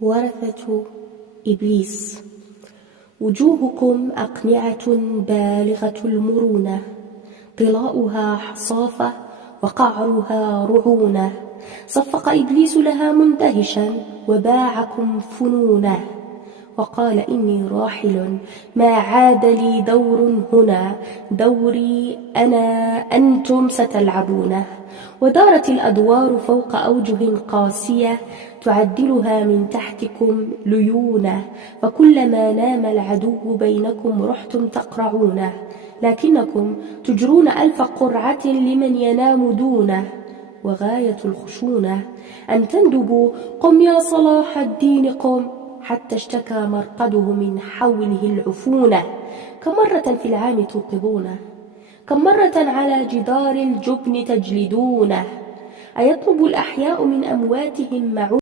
ورثة إبليس. وجوهكم أقنعة بالغة المرونة، طلاؤها حصافة وقعرها رعونة. صفق إبليس لها مندهشا وباعكم فنونة، وقال إني راحل، ما عاد لي دور هنا، دوري أنا أنتم ستلعبونه. ودارت الأدوار فوق أوجه قاسية، تعدلها من تحتكم ليونة. فكلما نام العدو بينكم رحتم تقرعونه، لكنكم تجرون ألف قرعة لمن ينام دونه. وغاية الخشونة أن تندبوا قم يا صلاح الدين قم، حتى اشتكى مرقده من حوله العفونة. كم مرة في العام توقظونه، كم مرة على جدار الجبن تجلدونه. أيطلب الأحياء من أمواتهم معونة؟